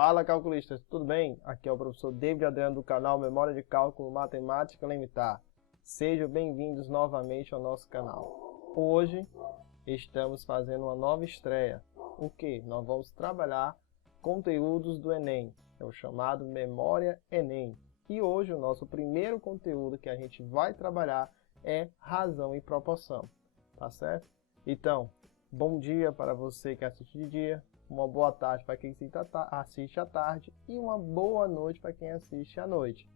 Fala, calculistas, tudo bem? Aqui é o professor David Adriano do canal Memória de Cálculo Matemática Elementar. Sejam bem-vindos novamente ao nosso canal. Hoje estamos fazendo uma nova estreia. O que? Nós vamos trabalhar conteúdos do Enem, é o chamado Memória Enem. E hoje o nosso primeiro conteúdo que a gente vai trabalhar é razão e proporção, tá certo? Então, bom dia para você que assiste de dia, uma boa tarde para quem assiste à tarde e uma boa noite para quem assiste à noite.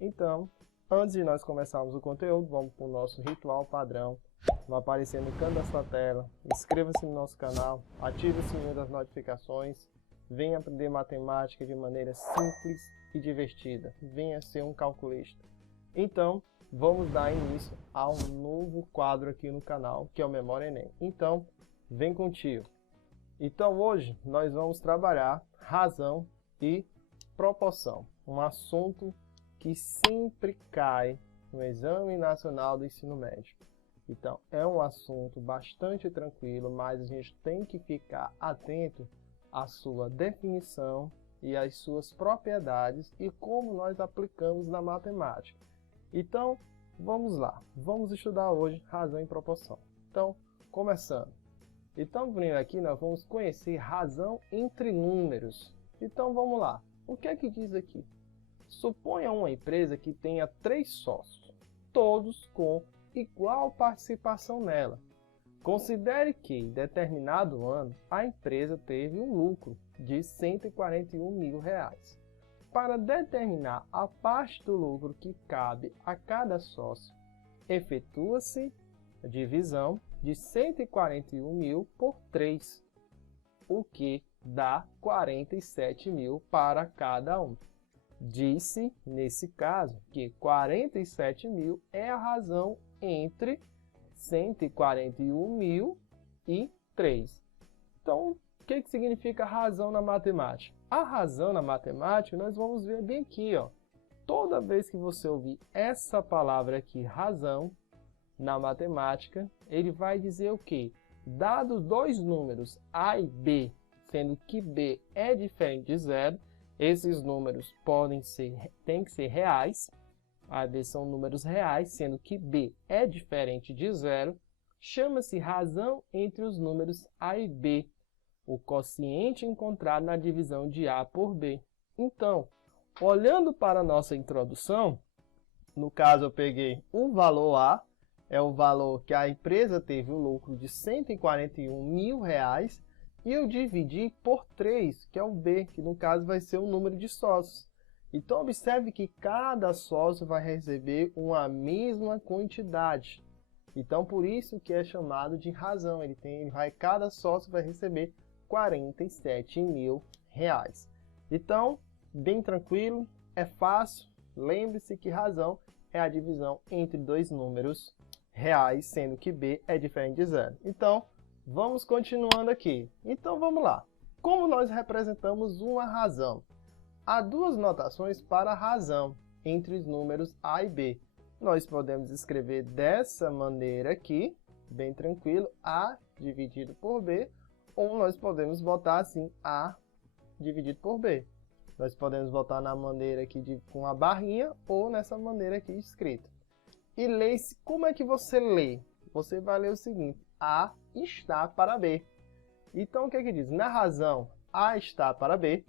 Então, antes de nós começarmos o conteúdo, vamos para o nosso ritual padrão. Vai aparecer no canto da sua tela. Inscreva-se no nosso canal, ative o sininho das notificações. Venha aprender matemática de maneira simples e divertida. Venha ser um calculista. Então, vamos dar início a um novo quadro aqui no canal, que é o Memória Enem. Então, vem contigo. Então, hoje nós vamos trabalhar razão e proporção. Um assunto que sempre cai no Exame Nacional do Ensino Médio. Então, é um assunto bastante tranquilo, mas a gente tem que ficar atento à sua definição e às suas propriedades e como nós aplicamos na matemática. Então, vamos lá. Vamos estudar hoje razão e proporção. Então, começando. Então, primeiro aqui nós vamos conhecer razão entre números. Então, vamos lá. O que é que diz aqui? Suponha uma empresa que tenha 3 sócios, todos com igual participação nela. Considere que, em determinado ano, a empresa teve um lucro de R$ 141 mil. Para determinar a parte do lucro que cabe a cada sócio, efetua-se a divisão de 141 mil por 3, o que dá 47 mil para cada um. Disse, nesse caso, que 47 mil é a razão entre 141 mil e 3. Então, o que significa razão na matemática? A razão na matemática, nós vamos ver bem aqui, ó. Toda vez que você ouvir essa palavra aqui, razão, na matemática, ele vai dizer o quê? Dados dois números A e B, sendo que B é diferente de zero, esses números têm que ser reais, A e B são números reais, sendo que B é diferente de zero, chama-se razão entre os números A e B, o quociente encontrado na divisão de A por B. Então, olhando para a nossa introdução, no caso eu peguei o valor A, é o valor que a empresa teve um lucro de R$ 141 mil, e eu dividi por 3, que é o B, que no caso vai ser o número de sócios. Então, observe que cada sócio vai receber uma mesma quantidade. Então, por isso que é chamado de razão. Cada sócio vai receber R$ 47 mil. Então, bem tranquilo, é fácil. Lembre-se que razão é a divisão entre dois números reais, sendo que B é diferente de zero. Então, vamos continuando aqui. Então, vamos lá. Como nós representamos uma razão? Há duas notações para a razão entre os números A e B. Nós podemos escrever dessa maneira aqui, bem tranquilo, A dividido por B, ou nós podemos botar assim, A dividido por B. Nós podemos botar na maneira aqui com a barrinha ou nessa maneira aqui escrita. E lê-se, como é que você lê? Você vai ler o seguinte, A está para B. Então, o que é que diz? Na razão A está para B,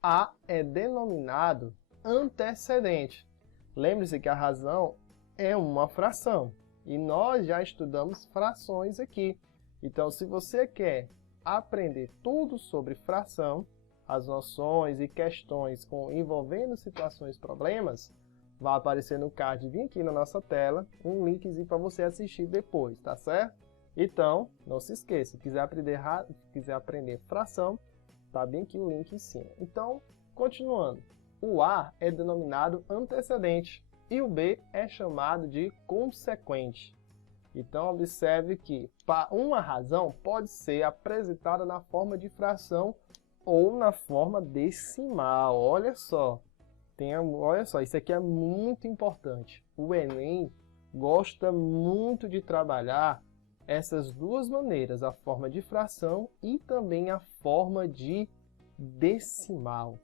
A é denominado antecedente. Lembre-se que a razão é uma fração. E nós já estudamos frações aqui. Então, se você quer aprender tudo sobre fração, as noções e questões envolvendo situações e problemas, vai aparecer no card, vem aqui na nossa tela, um linkzinho para você assistir depois, tá certo? Então, não se esqueça, se quiser aprender fração, tá bem aqui o link em cima. Então, continuando, o A é denominado antecedente e o B é chamado de consequente. Então, observe que uma razão pode ser apresentada na forma de fração ou na forma decimal. Olha só, isso aqui é muito importante. O Enem gosta muito de trabalhar essas duas maneiras, a forma de fração e também a forma de decimal,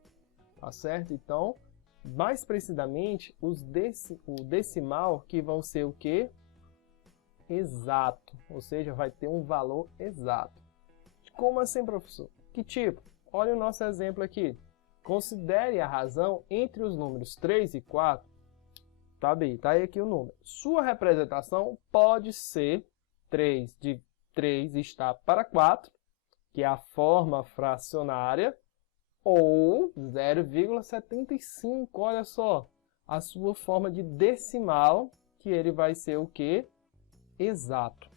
tá certo? Então, mais precisamente, o decimal que vão ser o quê? Exato, ou seja, vai ter um valor exato. Como assim, professor? Que tipo? Olha o nosso exemplo aqui. Considere a razão entre os números 3 e 4. Tá bem, tá aí aqui o número. Sua representação pode ser 3 de 3 está para 4, que é a forma fracionária, ou 0,75. Olha só, a sua forma de decimal, que ele vai ser o quê? Exato.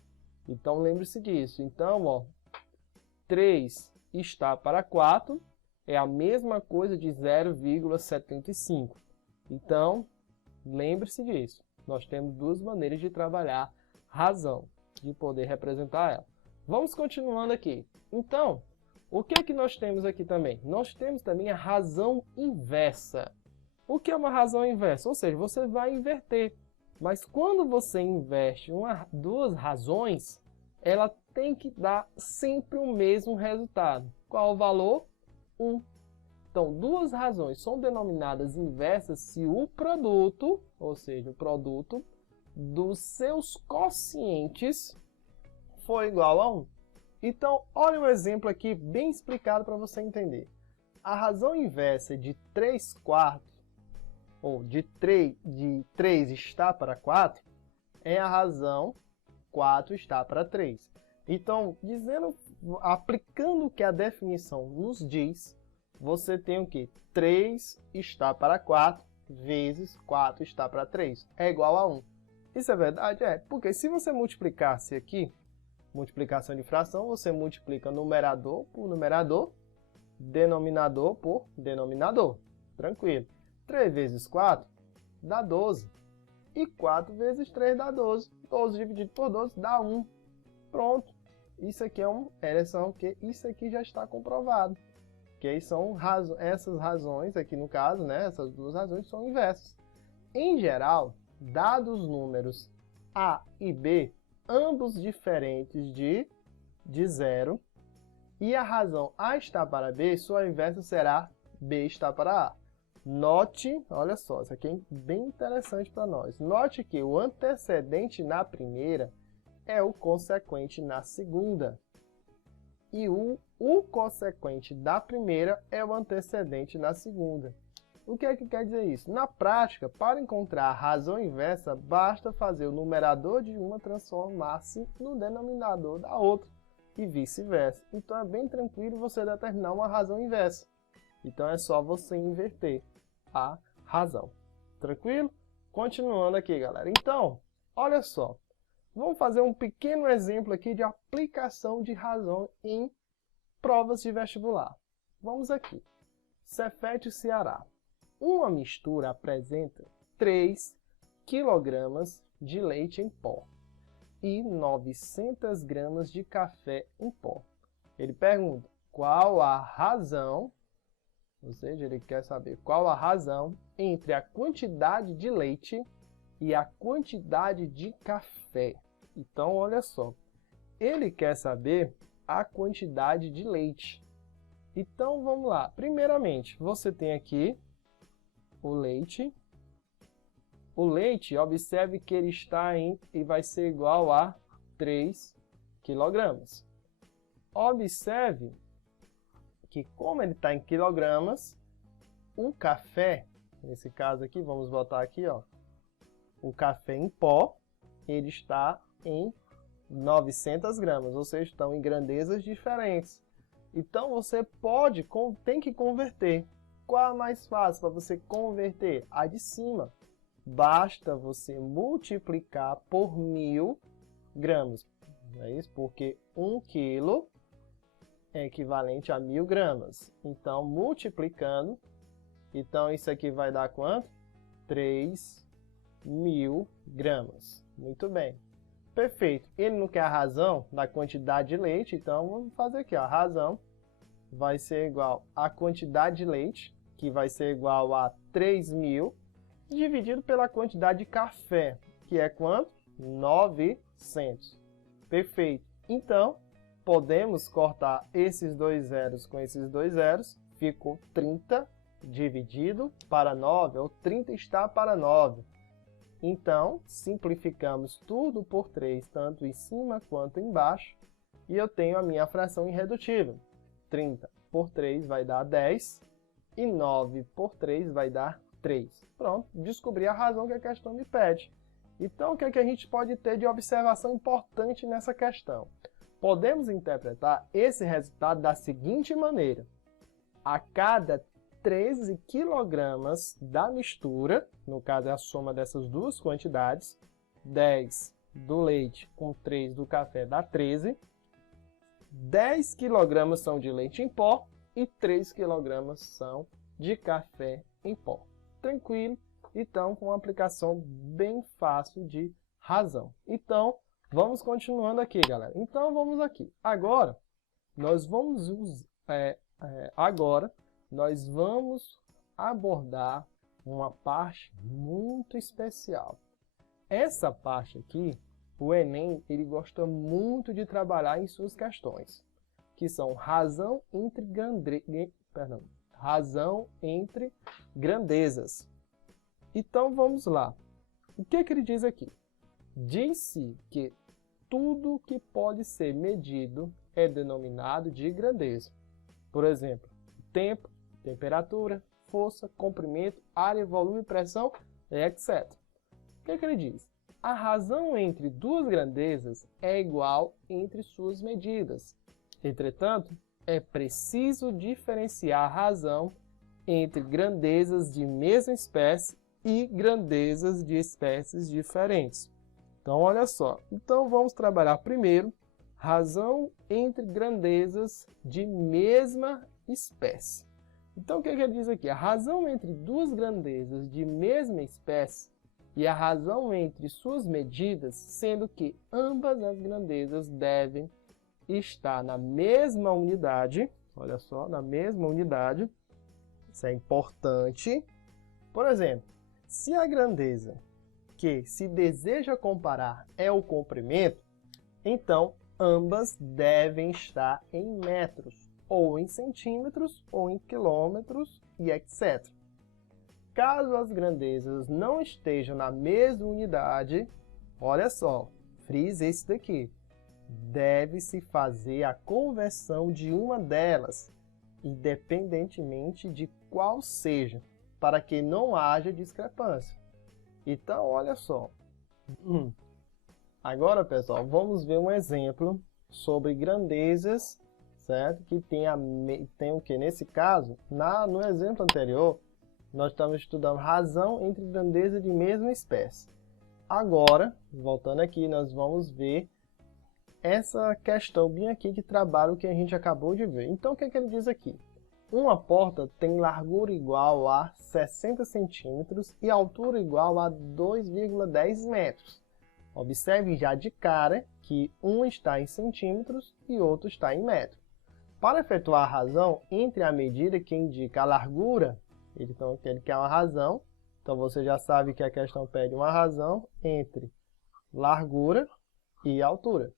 Então, lembre-se disso. Então, ó, 3 está para 4 é a mesma coisa de 0,75. Então, lembre-se disso. Nós temos duas maneiras de trabalhar razão, de poder representar ela. Vamos continuando aqui. Então, o que é que nós temos aqui também? Nós temos também a razão inversa. O que é uma razão inversa? Ou seja, você vai inverter. Mas quando você inverte duas razões, ela tem que dar sempre o mesmo resultado. Qual o valor? 1. Então, duas razões são denominadas inversas se o produto, ou seja, o produto dos seus quocientes for igual a 1. Então, olha o exemplo aqui bem explicado para você entender. A razão inversa de 3/4, ou de 3 está para 4, é a razão 4 está para 3. Então, aplicando o que a definição nos diz, você tem o que? 3 está para 4 vezes 4 está para 3. É igual a 1. Isso é verdade? É, porque se você multiplicasse aqui, multiplicação de fração, você multiplica numerador por numerador, denominador por denominador. Tranquilo. 3 vezes 4 dá 12. E 4 vezes 3 dá 12. 12 dividido por 12 dá 1. Pronto. Isso aqui isso aqui já está comprovado. Que aí são essas razões, aqui no caso, né, essas duas razões são inversas. Em geral, dados os números A e B, ambos diferentes de 0, e a razão A está para B, sua inversa será B está para A. Note, olha só, isso aqui é bem interessante para nós. Note que o antecedente na primeira é o consequente na segunda. E o consequente da primeira é o antecedente na segunda. O que é que quer dizer isso? Na prática, para encontrar a razão inversa, basta fazer o numerador de uma transformar-se no denominador da outra e vice-versa. Então é bem tranquilo você determinar uma razão inversa. Então é só você inverter a razão. Tranquilo? Continuando aqui, galera. Então, olha só. Vamos fazer um pequeno exemplo aqui de aplicação de razão em provas de vestibular. Vamos aqui. Cefete Ceará. Uma mistura apresenta 3 kg de leite em pó e 900 gramas de café em pó. Ele pergunta qual a razão, ou seja, ele quer saber qual a razão entre a quantidade de leite e a quantidade de café. Então, olha só, ele quer saber a quantidade de leite. Então, vamos lá. Primeiramente, você tem aqui o leite. O leite, observe que ele está em e vai ser igual a 3 kg. Observe que como ele está em quilogramas, o café, nesse caso aqui, vamos botar aqui, ó, o café em pó, ele está em 900 gramas, ou seja, estão em grandezas diferentes. Então você tem que converter. Qual é mais fácil para você converter? A de cima. Basta você multiplicar por 1000 gramas. Não é isso? Porque 1 quilo é equivalente a 1000 gramas. Então, multiplicando, então isso aqui vai dar quanto? 3.000 gramas. Muito bem. Perfeito. Ele não quer a razão da quantidade de leite, então vamos fazer aqui, ó. A razão vai ser igual à quantidade de leite, que vai ser igual a 3.000, dividido pela quantidade de café, que é quanto? 900. Perfeito. Então, podemos cortar esses dois zeros com esses dois zeros, ficou 30 dividido para 9, ou 30 está para 9. Então, simplificamos tudo por 3, tanto em cima quanto embaixo, e eu tenho a minha fração irredutível. 30 por 3 vai dar 10, e 9 por 3 vai dar 3. Pronto, descobri a razão que a questão me pede. Então, o que é que a gente pode ter de observação importante nessa questão? Podemos interpretar esse resultado da seguinte maneira. A cada 13 kg da mistura, no caso é a soma dessas duas quantidades, 10 do leite com 3 do café dá 13, 10 kg são de leite em pó e 3 kg são de café em pó. Tranquilo? Então, com uma aplicação bem fácil de razão. Então, vamos continuando aqui, galera. Então, vamos aqui. Agora, nós vamos abordar uma parte muito especial. Essa parte aqui, o Enem, ele gosta muito de trabalhar em suas questões, que são razão entre grandezas. Então, vamos lá. O que ele diz aqui? Diz-se que tudo que pode ser medido é denominado de grandeza. Por exemplo, tempo, temperatura, força, comprimento, área, volume, pressão, etc. O que ele diz? A razão entre duas grandezas é igual entre suas medidas. Entretanto, é preciso diferenciar a razão entre grandezas de mesma espécie e grandezas de espécies diferentes. Então, olha só. Então, vamos trabalhar primeiro razão entre grandezas de mesma espécie. Então, o que ele diz aqui? A razão entre duas grandezas de mesma espécie e a razão entre suas medidas, sendo que ambas as grandezas devem estar na mesma unidade. Olha só, na mesma unidade. Isso é importante. Por exemplo, se a grandeza que se deseja comparar é o comprimento, então ambas devem estar em metros, ou em centímetros, ou em quilômetros, e etc. Caso as grandezas não estejam na mesma unidade, olha só, frise esse daqui, deve-se fazer a conversão de uma delas, independentemente de qual seja, para que não haja discrepância. Então, olha só. Agora, pessoal, vamos ver um exemplo sobre grandezas, certo? Que tem o que? Nesse caso, no exemplo anterior, nós estamos estudando razão entre grandezas de mesma espécie. Agora, voltando aqui, nós vamos ver essa questão bem aqui de trabalho que a gente acabou de ver. Então, o que ele diz aqui? Uma porta tem largura igual a 60 centímetros e altura igual a 2,10 metros. Observe já de cara que um está em centímetros e outro está em metro. Para efetuar a razão entre a medida que indica a largura, então ele quer uma razão, então você já sabe que a questão pede uma razão entre largura e altura.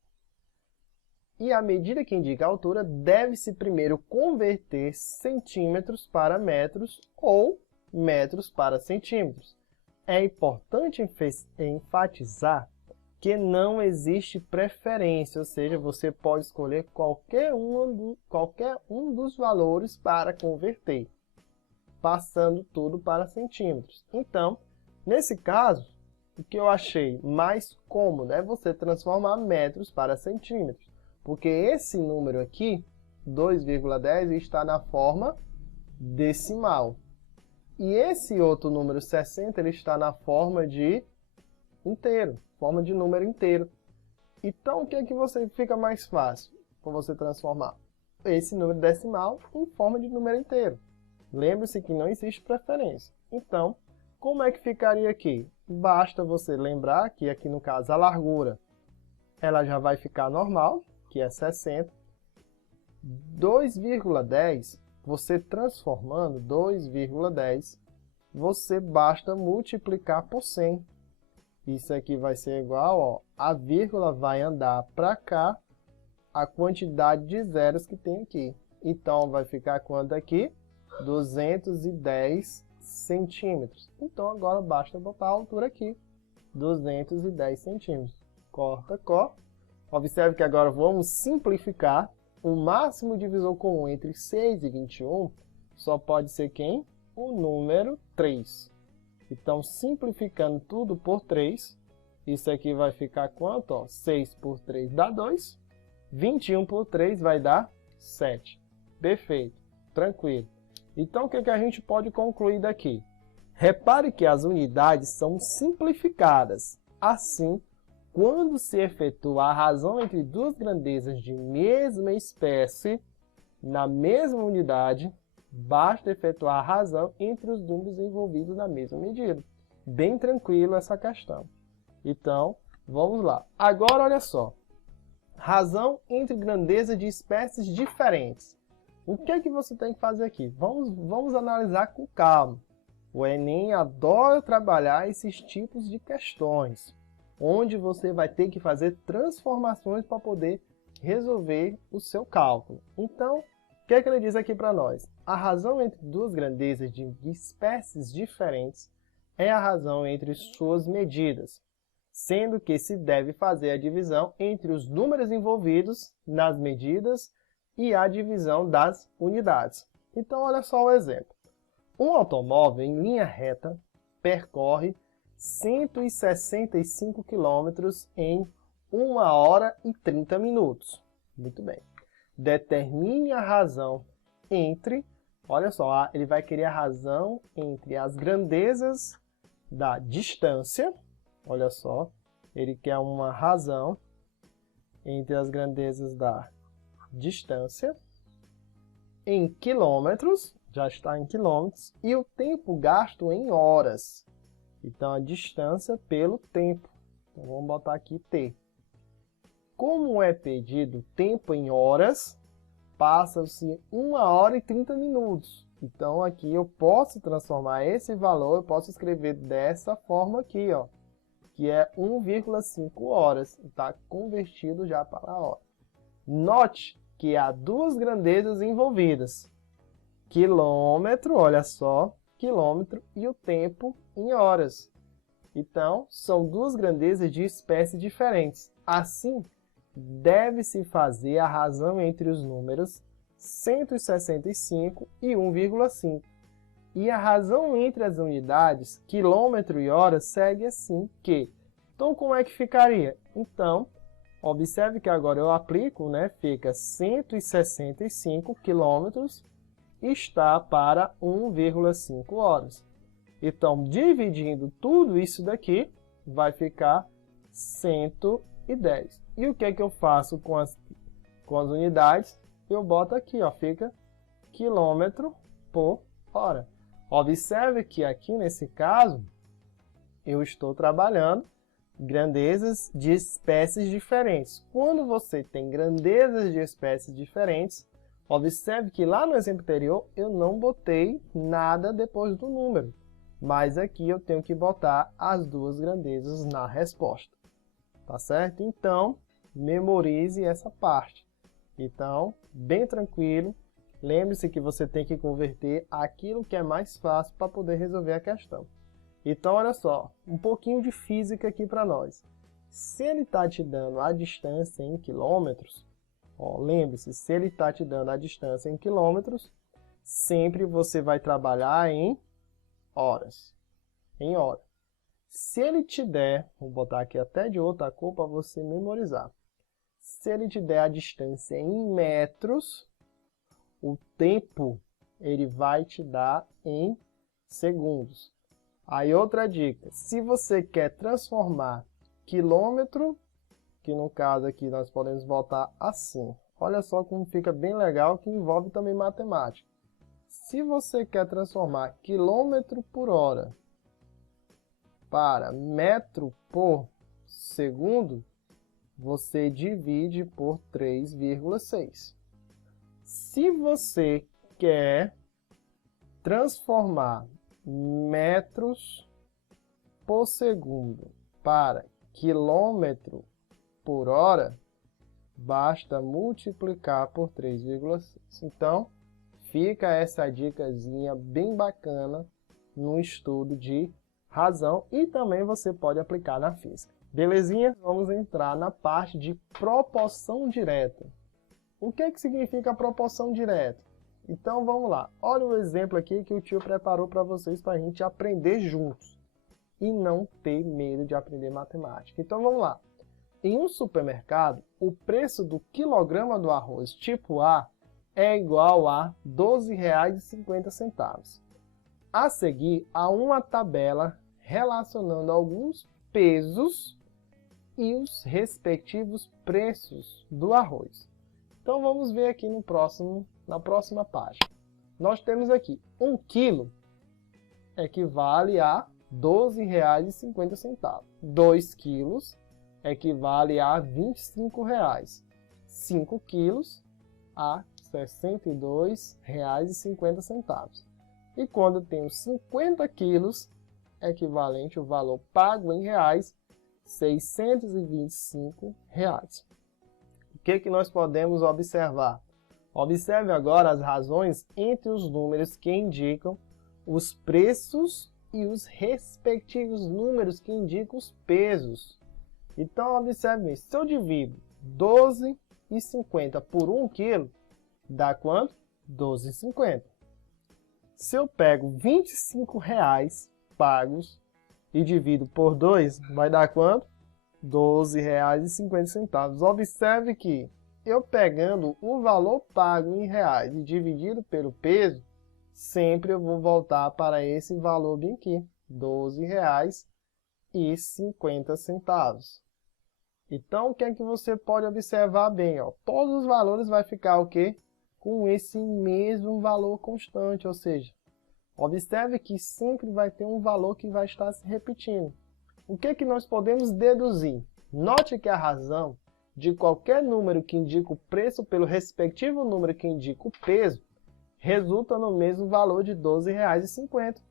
E a medida que indica a altura deve-se primeiro converter centímetros para metros ou metros para centímetros. É importante enfatizar que não existe preferência, ou seja, você pode escolher qualquer um dos valores para converter, passando tudo para centímetros. Então, nesse caso, o que eu achei mais cômodo é você transformar metros para centímetros. Porque esse número aqui, 2,10, está na forma decimal. E esse outro número 60, ele está na forma de inteiro, forma de número inteiro. Então, o que é que fica mais fácil para você transformar? Esse número decimal em forma de número inteiro. Lembre-se que não existe preferência. Então, como é que ficaria aqui? Basta você lembrar que aqui no caso a largura, ela já vai ficar normal, que é 60. 2,10, você transformando 2,10, você basta multiplicar por 100. Isso aqui vai ser igual, ó, a vírgula vai andar para cá, a quantidade de zeros que tem aqui. Então, vai ficar quanto aqui? 210 centímetros. Então, agora basta botar a altura aqui, 210 centímetros. Corta, corta. Observe que agora vamos simplificar. O máximo divisor comum entre 6 e 21 só pode ser quem? O número 3. Então, simplificando tudo por 3, isso aqui vai ficar quanto? Ó, 6 por 3 dá 2. 21 por 3 vai dar 7. Perfeito. Tranquilo. Então, o que a gente pode concluir daqui? Repare que as unidades são simplificadas. Assim, quando se efetua a razão entre duas grandezas de mesma espécie, na mesma unidade, basta efetuar a razão entre os números envolvidos na mesma medida. Bem tranquilo essa questão. Então, vamos lá. Agora, olha só. Razão entre grandezas de espécies diferentes. O que é que você tem que fazer aqui? Vamos analisar com calma. O Enem adora trabalhar esses tipos de questões, onde você vai ter que fazer transformações para poder resolver o seu cálculo. Então, o que é que ele diz aqui para nós? A razão entre duas grandezas de espécies diferentes é a razão entre suas medidas, sendo que se deve fazer a divisão entre os números envolvidos nas medidas e a divisão das unidades. Então, olha só o exemplo. Um automóvel em linha reta percorre 165 km em 1 hora e 30 minutos. Muito bem. Determine a razão entre, olha só, ele vai querer a razão entre as grandezas da distância, olha só, ele quer uma razão entre as grandezas da distância em quilômetros, já está em quilômetros, e o tempo gasto em horas. Então, a distância pelo tempo. Então, vamos botar aqui T. Como é pedido tempo em horas, passa-se 1 hora e 30 minutos. Então, aqui eu posso transformar esse valor, eu posso escrever dessa forma aqui, ó, que é 1,5 horas. Está convertido já para a hora. Note que há duas grandezas envolvidas. Quilômetro, olha só, quilômetro e o tempo em horas. Então, são duas grandezas de espécies diferentes. Assim, deve-se fazer a razão entre os números 165 e 1,5. E a razão entre as unidades, quilômetro e hora, segue assim que. Então, como é que ficaria? Então, observe que agora eu aplico, né? Fica 165 quilômetros está para 1,5 horas. Então, dividindo tudo isso daqui, vai ficar 110. E o que é que eu faço com as unidades? Eu boto aqui, ó, fica quilômetro por hora. Observe que aqui, nesse caso, eu estou trabalhando grandezas de espécies diferentes. Quando você tem grandezas de espécies diferentes, observe que lá no exemplo anterior eu não botei nada depois do número, mas aqui eu tenho que botar as duas grandezas na resposta. Tá certo? Então, memorize essa parte. Então, bem tranquilo, lembre-se que você tem que converter aquilo que é mais fácil para poder resolver a questão. Então, olha só, um pouquinho de física aqui para nós. Se ele está te dando a distância em quilômetros, lembre-se, se ele está te dando a distância em quilômetros, sempre você vai trabalhar em horas. Em hora. Se ele te der, vou botar aqui até de outra cor para você memorizar. Se ele te der a distância em metros, o tempo ele vai te dar em segundos. Aí outra dica, se você quer transformar quilômetro, que no caso aqui nós podemos botar assim. Olha só como fica bem legal, que envolve também matemática. Se você quer transformar quilômetro por hora para metro por segundo, você divide por 3,6. Se você quer transformar metros por segundo para quilômetro por hora, basta multiplicar por 3,6. Então, Fica essa dicasinha bem bacana no estudo de razão e também você pode aplicar na física. Belezinha? Vamos entrar na parte de proporção direta. O que significa proporção direta? Então vamos lá. Olha o exemplo aqui que o tio preparou para vocês para a gente aprender juntos e não ter medo de aprender matemática. Então vamos lá. Em um supermercado, o preço do quilograma do arroz tipo A é igual a R$ 12,50. A seguir, há uma tabela relacionando alguns pesos e os respectivos preços do arroz. Então vamos ver aqui na próxima página. Nós temos aqui 1 quilo equivale a R$ 12,50. 2 quilos equivale a R$ 25,00. 5 quilos a R$ 62,50. E quando eu tenho 50 quilos, equivalente ao valor pago em reais, R$ 625. O que nós podemos observar? Observe agora as razões entre os números que indicam os preços e os respectivos números que indicam os pesos. Então, observe, se eu divido 12,50 por 1 quilo, dá quanto? 12,50. Se eu pego R$ 25,00 pagos e divido por 2, vai dar quanto? R$ 12,50. Observe que eu pegando o valor pago em reais e dividido pelo peso, sempre eu vou voltar para esse valor bem aqui, R$ 12,50. Então, o que é que você pode observar bem? Ó? Todos os valores vai ficar o quê? Com esse mesmo valor constante, ou seja, observe que sempre vai ter um valor que vai estar se repetindo. O que é que nós podemos deduzir? Note que a razão de qualquer número que indica o preço pelo respectivo número que indica o peso resulta no mesmo valor de R$ 12,50,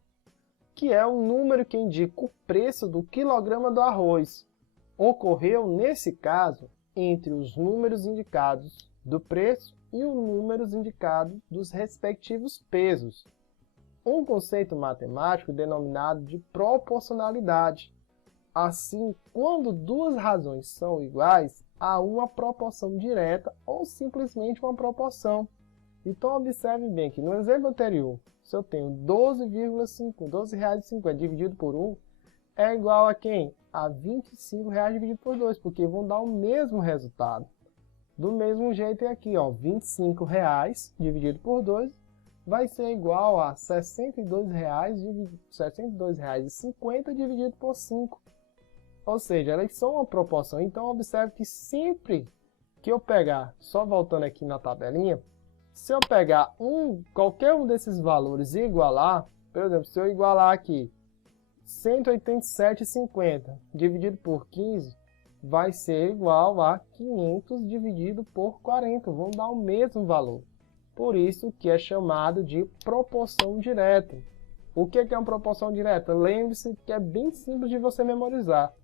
que é o número que indica o preço do quilograma do arroz. Ocorreu, nesse caso, entre os números indicados do preço e os números indicados dos respectivos pesos. Um conceito matemático denominado de proporcionalidade. Assim, quando duas razões são iguais, há uma proporção direta ou simplesmente uma proporção. Então, observe bem que no exemplo anterior, se eu tenho R$ 12,50 dividido por 1, é igual a quem? A R$ 25,00 dividido por 2, porque vão dar o mesmo resultado. Do mesmo jeito é aqui, ó, R$ 25,00 dividido por 2 vai ser igual a R$ 62,50 dividido por 5. Ou seja, elas são uma proporção. Então, observe que sempre que eu pegar, só voltando aqui na tabelinha, se eu pegar qualquer um desses valores e igualar, por exemplo, se eu igualar aqui 187,50 dividido por 15, vai ser igual a 500 dividido por 40, vão dar o mesmo valor. Por isso que é chamado de proporção direta. O que é uma proporção direta? Lembre-se que é bem simples de você memorizar.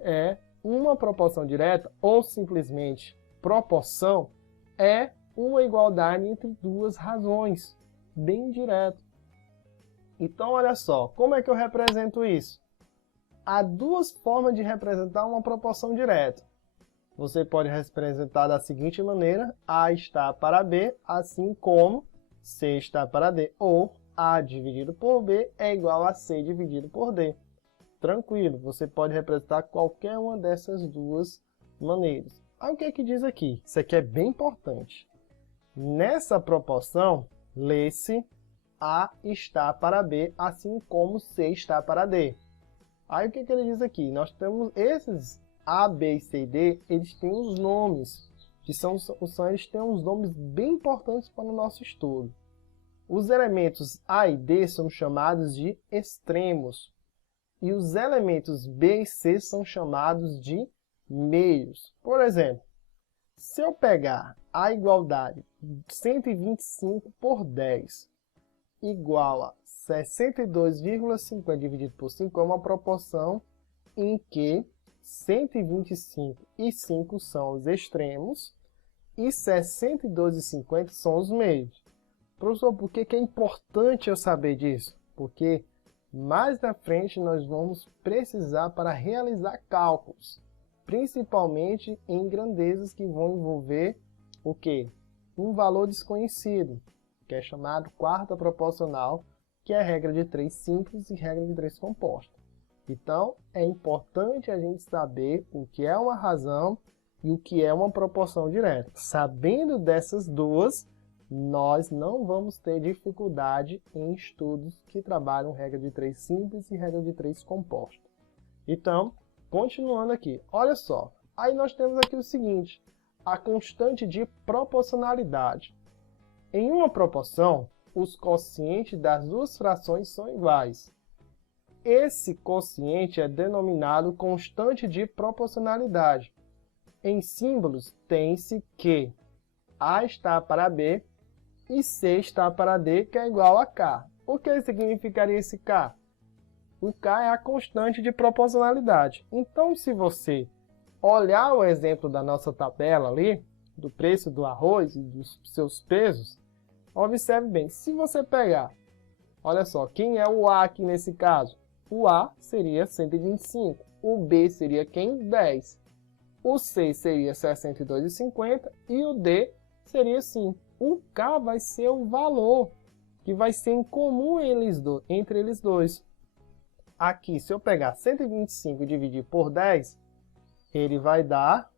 É uma proporção direta, ou simplesmente proporção, é uma igualdade entre duas razões, bem direto. Então, olha só, como é que eu represento isso? Há duas formas de representar uma proporção direta. Você pode representar da seguinte maneira: A está para B, assim como C está para D, ou A dividido por B é igual a C dividido por D. Tranquilo, você pode representar qualquer uma dessas duas maneiras. Aí o que é que diz aqui? Isso aqui é bem importante. Nessa proporção, lê-se A está para B, assim como C está para D. Aí o que ele diz aqui? Nós temos esses A, B, C e D, eles têm os nomes, eles têm uns nomes bem importantes para o nosso estudo. Os elementos A e D são chamados de extremos, e os elementos B e C são chamados de meios. Por exemplo, se eu pegar a igualdade 125 por 10 igual a 62,50 dividido por 5 é uma proporção em que 125 e 5 são os extremos e 62,50 são os meios. Professor, por que é importante eu saber disso? Porque mais na frente nós vamos precisar para realizar cálculos, principalmente em grandezas que vão envolver o quê? Um valor desconhecido, que é chamado quarta proporcional, que é a regra de 3 simples e regra de 3 composta. Então, é importante a gente saber o que é uma razão e o que é uma proporção direta. Sabendo dessas duas, nós não vamos ter dificuldade em estudos que trabalham regra de 3 simples e regra de 3 composta. Então, continuando aqui, olha só. Aí nós temos aqui o seguinte, a constante de proporcionalidade. Em uma proporção, os quocientes das duas frações são iguais. Esse quociente é denominado constante de proporcionalidade. Em símbolos, tem-se que A está para B e C está para D, que é igual a K. O que significaria esse K? O K é a constante de proporcionalidade. Então, se você olhar o exemplo da nossa tabela ali, do preço do arroz e dos seus pesos, observe bem, se você pegar, olha só, quem é o A aqui nesse caso? O A seria 125, o B seria quem? 10. O C seria 62,50 e o D seria 5. O K vai ser o valor que vai ser em comum entre eles dois. Aqui, se eu pegar 125 e dividir por 10, ele vai dar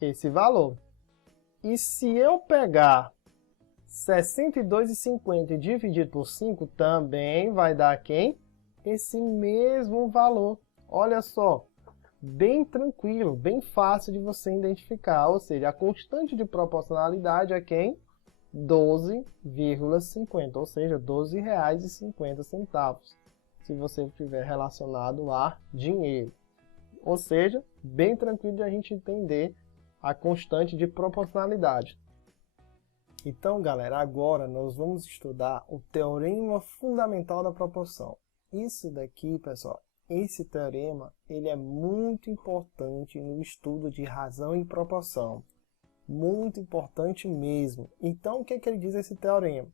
esse valor. E se eu pegar 62,50 e dividir por 5, também vai dar quem? Esse mesmo valor. Olha só. Bem tranquilo, bem fácil de você identificar, ou seja, a constante de proporcionalidade é quem? 12,50, ou seja, R$ 12,50, se você estiver relacionado a dinheiro. Ou seja, bem tranquilo de a gente entender a constante de proporcionalidade. Então, galera, agora nós vamos estudar o teorema fundamental da proporção. Isso daqui, pessoal, esse teorema ele é muito importante no estudo de razão e proporção. Muito importante mesmo. Então, o que ele diz esse teorema?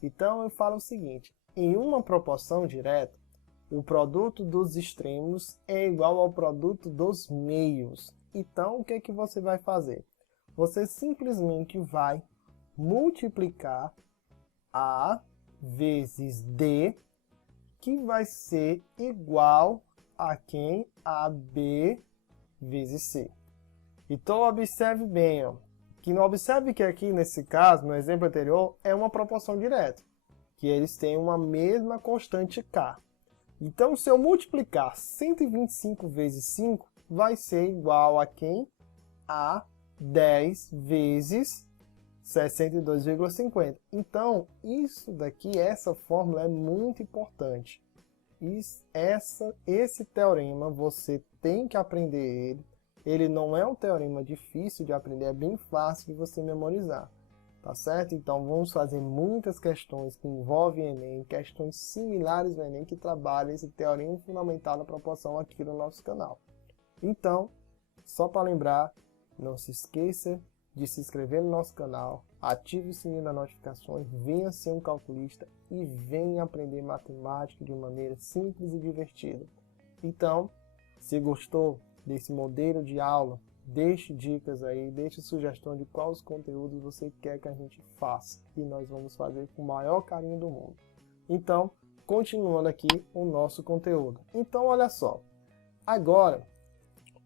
Então, eu falo o seguinte. Em uma proporção direta, o produto dos extremos é igual ao produto dos meios. Então, o que você vai fazer? Você simplesmente vai multiplicar A vezes D, que vai ser igual a quem? A B vezes C. Então, observe bem, ó, que não observe que aqui, nesse caso, no exemplo anterior, é uma proporção direta, que eles têm uma mesma constante K. Então, se eu multiplicar 125 vezes 5, vai ser igual a quem? A 10 vezes 62,50. Então, isso daqui, essa fórmula é muito importante. Esse teorema você tem que aprender ele. Ele não é um teorema difícil de aprender, é bem fácil de você memorizar. Tá certo? Então, vamos fazer muitas questões que envolvem Enem, questões similares ao Enem, que trabalham esse teorema fundamental da proporção aqui no nosso canal. Então, só para lembrar, não se esqueça de se inscrever no nosso canal, ative o sininho das notificações, venha ser um calculista e venha aprender matemática de maneira simples e divertida. Então, se gostou desse modelo de aula, deixe dicas aí, deixe sugestão de quais conteúdos você quer que a gente faça e nós vamos fazer com o maior carinho do mundo. Então, continuando aqui o nosso conteúdo. Então, olha só, agora,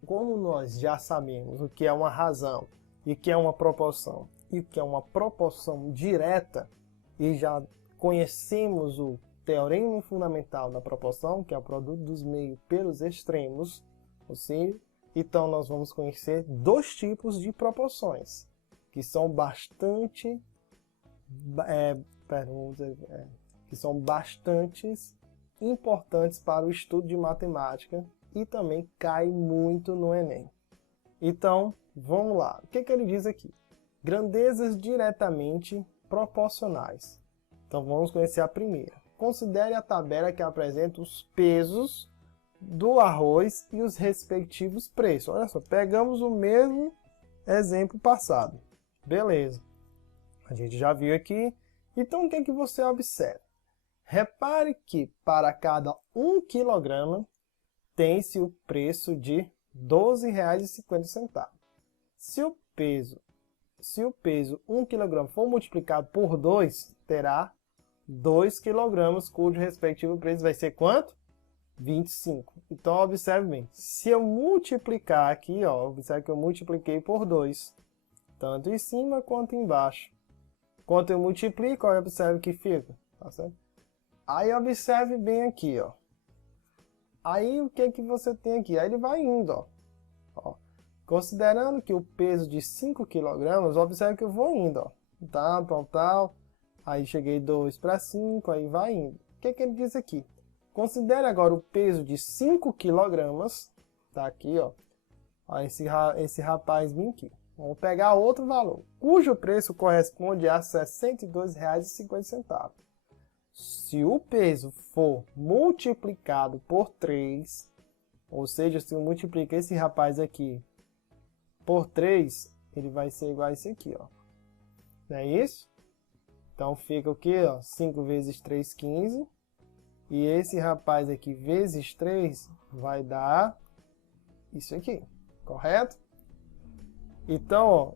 como nós já sabemos o que é uma razão, e que é uma proporção, e que é uma proporção direta, e já conhecemos o teorema fundamental da proporção, que é o produto dos meios pelos extremos, ou seja, então nós vamos conhecer dois tipos de proporções, que são bastante importantes para o estudo de matemática e também cai muito no Enem. Então, vamos lá. O que ele diz aqui? Grandezas diretamente proporcionais. Então, vamos conhecer a primeira. Considere a tabela que apresenta os pesos do arroz e os respectivos preços. Olha só, pegamos o mesmo exemplo passado. Beleza. A gente já viu aqui Então, o que é que você observa? Repare que para cada 1 kg tem-se o preço de R$ 12,50. Se o peso 1 kg for multiplicado por 2, terá 2 kg, cujo respectivo preço vai ser quanto? 25. Então, observe bem, se eu multiplicar aqui, ó, observe que eu multipliquei por 2, tanto em cima quanto embaixo. Quanto eu multiplico, ó, observe que fica, tá certo? Aí observe bem aqui, ó. Aí o que que você tem aqui? Aí ele vai indo, ó. Ó. Considerando que o peso de 5 kg, observe que eu vou indo, ó. Tal. Aí cheguei 2 para 5, aí vai indo. O que que ele diz aqui? Considere agora o peso de 5 kg, tá aqui, ó. Ó, esse rapazinho aqui. Vamos pegar outro valor, cujo preço corresponde a R$ 62,50. Se o peso for multiplicado por 3, ou seja, se eu multiplicar esse rapaz aqui por 3, ele vai ser igual a esse aqui, ó. Não é isso? Então fica o quê? 5 vezes 3, 15. E esse rapaz aqui vezes 3 vai dar isso aqui, correto? Então, ó,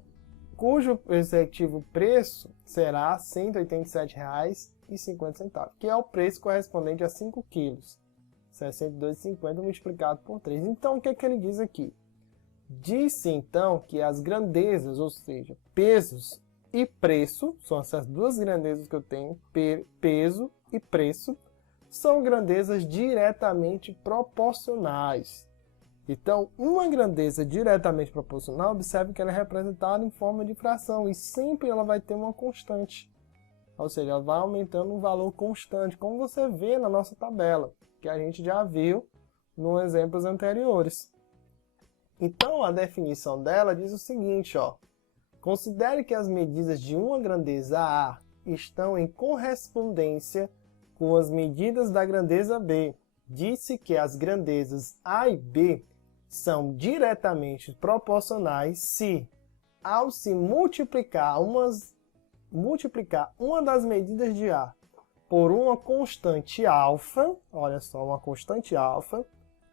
cujo respectivo preço será R$ 187,50, que é o preço correspondente a 5 quilos. 62,50 multiplicado por 3. Então, o que é que ele diz aqui? Disse, então, que as grandezas, ou seja, pesos e preço, são essas duas grandezas que eu tenho, peso e preço, são grandezas diretamente proporcionais. Então, uma grandeza diretamente proporcional, observe que ela é representada em forma de fração e sempre ela vai ter uma constante. Ou seja, ela vai aumentando um valor constante, como você vê na nossa tabela, que a gente já viu nos exemplos anteriores. Então, a definição dela diz o seguinte, ó. Considere que as medidas de uma grandeza A estão em correspondência com as medidas da grandeza B. Disse que as grandezas A e B são diretamente proporcionais se, ao se multiplicar uma das medidas de A por uma constante alfa, olha só, uma constante alfa,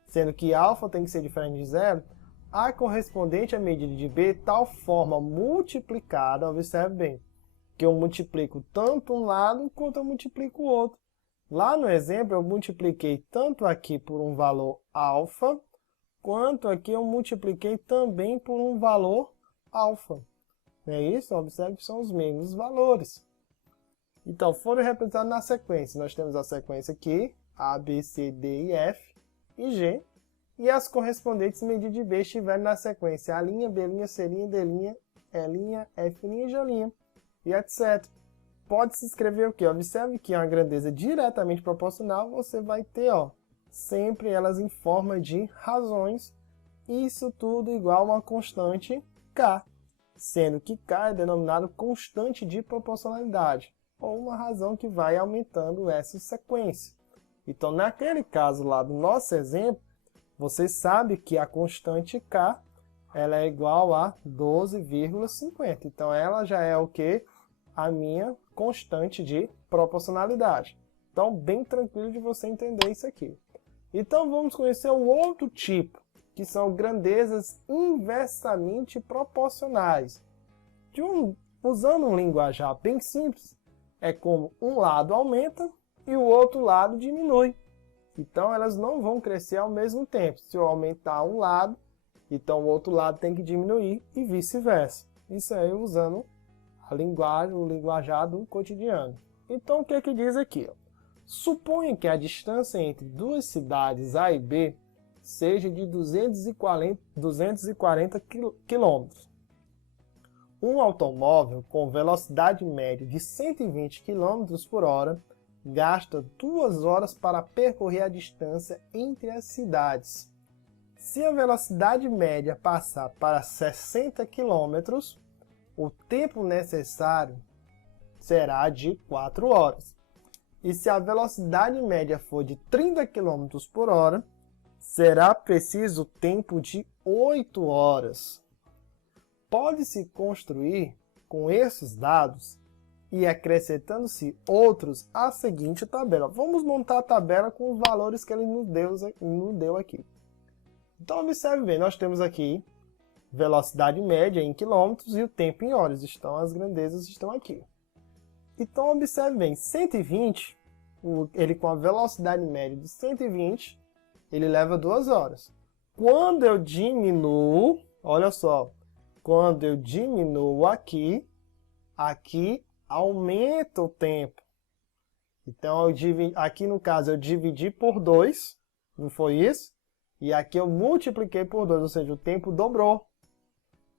sendo que alfa tem que ser diferente de zero, A correspondente à medida de B, tal forma multiplicada, observe bem, que eu multiplico tanto um lado quanto eu multiplico o outro. Lá no exemplo, eu multipliquei tanto aqui por um valor alfa, quanto aqui eu multipliquei também por um valor alfa. Não é isso? Observe que são os mesmos valores. Então, foram representados na sequência. Nós temos a sequência aqui, A, B, C, D e F e G. E as correspondentes medidas de B estiverem na sequência A', B', C', D', E', F', G', e etc. Pode-se escrever o quê? Observe que uma grandeza diretamente proporcional, você vai ter, ó, sempre elas em forma de razões, isso tudo igual a uma constante K, sendo que K é denominado constante de proporcionalidade, ou uma razão que vai aumentando essa sequência. Então, naquele caso lá do nosso exemplo, você sabe que a constante K ela é igual a 12,50. Então, ela já é o que? A minha constante de proporcionalidade. Então, bem tranquilo de você entender isso aqui. Então, vamos conhecer o outro tipo, que são grandezas inversamente proporcionais. Usando um linguajar bem simples, é como um lado aumenta e o outro lado diminui. Então, elas não vão crescer ao mesmo tempo. Se eu aumentar um lado, então o outro lado tem que diminuir e vice-versa. Isso aí usando a linguagem, o linguajar do cotidiano. Então, o que é que diz aqui? Suponha que a distância entre duas cidades A e B seja de 240 km. Um automóvel com velocidade média de 120 km por hora gasta 2 horas para percorrer a distância entre as cidades. Se a velocidade média passar para 60 km, o tempo necessário será de 4 horas. E se a velocidade média for de 30 km por hora, será preciso tempo de 8 horas. Pode-se construir, com esses dados, e acrescentando-se outros à seguinte tabela. Vamos montar a tabela com os valores que ele nos deu aqui. Então, observe bem, nós temos aqui velocidade média em quilômetros e o tempo em horas. As grandezas estão aqui. Então, observe bem, 120, ele com a velocidade média de 120, ele leva 2 horas. Quando eu diminuo, olha só, quando eu diminuo aqui aumenta o tempo. Então, aqui no caso eu dividi por 2, não foi isso? E aqui eu multipliquei por 2, ou seja, o tempo dobrou.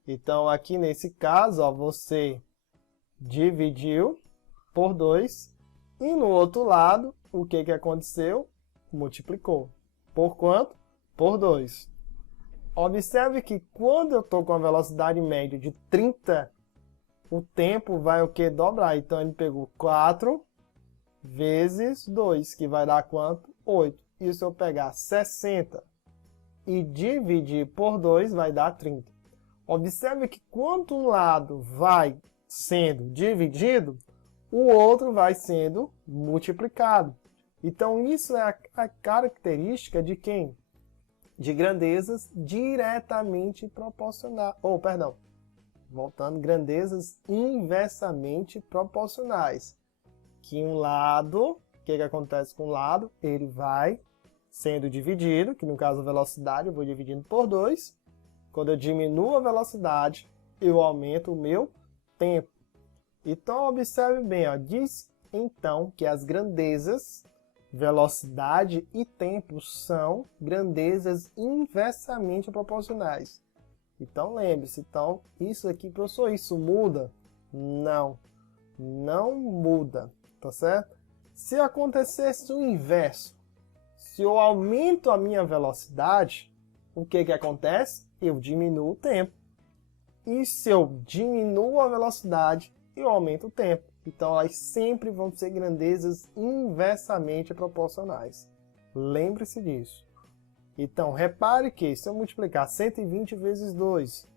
Então, aqui nesse caso, ó, você dividiu por 2. E no outro lado, o que aconteceu? Multiplicou. Por quanto? Por 2. Observe que quando eu estou com a velocidade média de 30, o tempo vai o que? Dobrar. Então, ele pegou 4 vezes 2, que vai dar quanto? 8. E se eu pegar 60 e dividir por 2, vai dar 30. Observe que quando um lado vai sendo dividido, o outro vai sendo multiplicado. Então, isso é a característica de quem? De grandezas diretamente proporcionais. Voltando, grandezas inversamente proporcionais. Que um lado, o que acontece com o lado? Ele vai sendo dividido, que no caso a velocidade eu vou dividindo por 2. Quando eu diminuo a velocidade, eu aumento o meu tempo. Então, observe bem, ó, diz então que as grandezas, velocidade e tempo são grandezas inversamente proporcionais. Então, lembre-se, então, isso aqui, professor, isso muda? Não, não muda, tá certo? Se acontecesse o inverso, se eu aumento a minha velocidade, o que acontece? Eu diminuo o tempo. E se eu diminuo a velocidade, eu aumento o tempo. Então, elas sempre vão ser grandezas inversamente proporcionais. Lembre-se disso. Então, repare que se eu multiplicar 120 vezes 2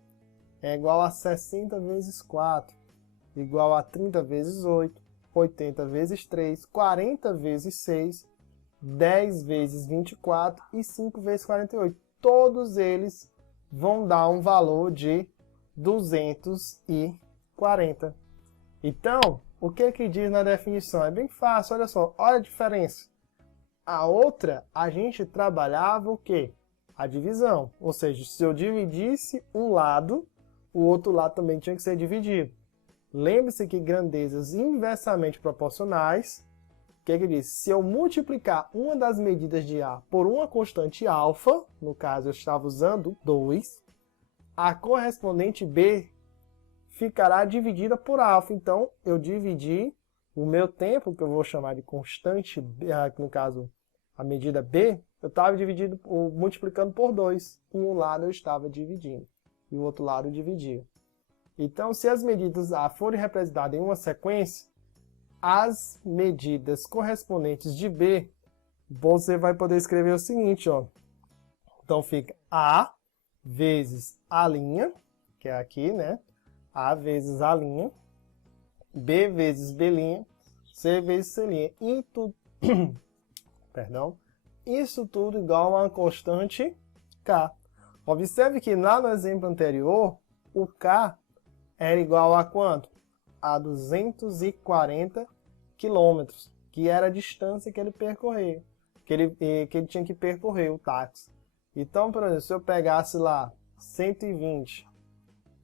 é igual a 60 vezes 4, igual a 30 vezes 8, 80 vezes 3, 40 vezes 6, 10 vezes 24 e 5 vezes 48. Todos eles vão dar um valor de 240. Então, o que diz na definição? É bem fácil, olha só, olha a diferença. A outra, a gente trabalhava o quê? A divisão. Ou seja, se eu dividisse um lado, o outro lado também tinha que ser dividido. Lembre-se que grandezas inversamente proporcionais, o que diz? Se eu multiplicar uma das medidas de A por uma constante alfa, no caso eu estava usando 2, a correspondente B ficará dividida por alfa. Então, eu dividi o meu tempo, que eu vou chamar de constante, no caso, a medida B, eu estava multiplicando por 2. Em um lado eu estava dividindo, e o outro lado eu dividia. Então, se as medidas A forem representadas em uma sequência, as medidas correspondentes de B, você vai poder escrever o seguinte, ó. Então, fica A vezes A', que é aqui, né? A vezes A', B vezes B', C vezes C'. Isso tudo igual a uma constante K. Observe que lá no exemplo anterior, o K era igual a quanto? A 240 quilômetros, que era a distância que ele percorreu, que ele tinha que percorrer, o táxi. Então, por exemplo, se eu pegasse lá 120